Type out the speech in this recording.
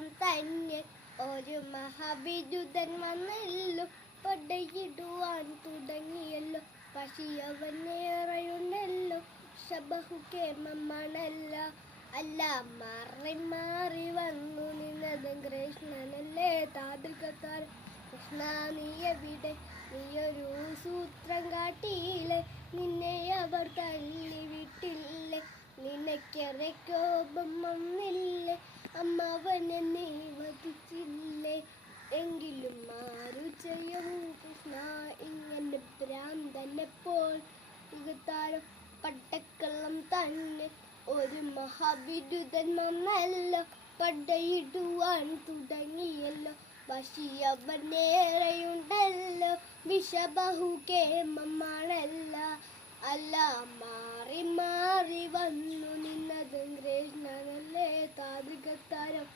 പടക്കളം തന്നെ ഒരു മഹാവിരുദ്ധൻ വന്നല്ലോ, പടയിടുവാൻ തുടങ്ങിയല്ലോ. പശിയവനേറെയുണ്ടല്ലോ, ശബഹുക്കേമണല്ല. അല്ല മാറി മാറി വന്നു നിന്നതും കൃഷ്ണനല്ലേ താതൃകത്താൽ. കൃഷ്ണ നീ എവിടെ, നീയൊരു സൂത്രം കാട്ടിയില്ലേ, നിന്നെ അവർ തള്ളി വിട്ടില്ലേ, നിനക്കേറെ കോപം വന്നില്ലേ, അമ്മാവനെ നീ വധിച്ചില്ലേ. എങ്കിലും മാറു ചെയ്യും കൃഷ്ണ ഇങ്ങനെ ഭ്രാന്തനെപ്പോൾ. യുഗത്താരം പടക്കളം തന്നെ ഒരു മഹാവിരുദ്ധൻ വന്നല്ലോ, പടയിടുവാൻ തുടങ്ങിയല്ലോ. വശിയവനേറെയുണ്ടല്ലോ, വിഷബഹുകേമണല്ല. അല്ല മാറി മാറി വന്നു നിന്നതും കൃഷ്ണനല്ലേ താതൃകത്താരം.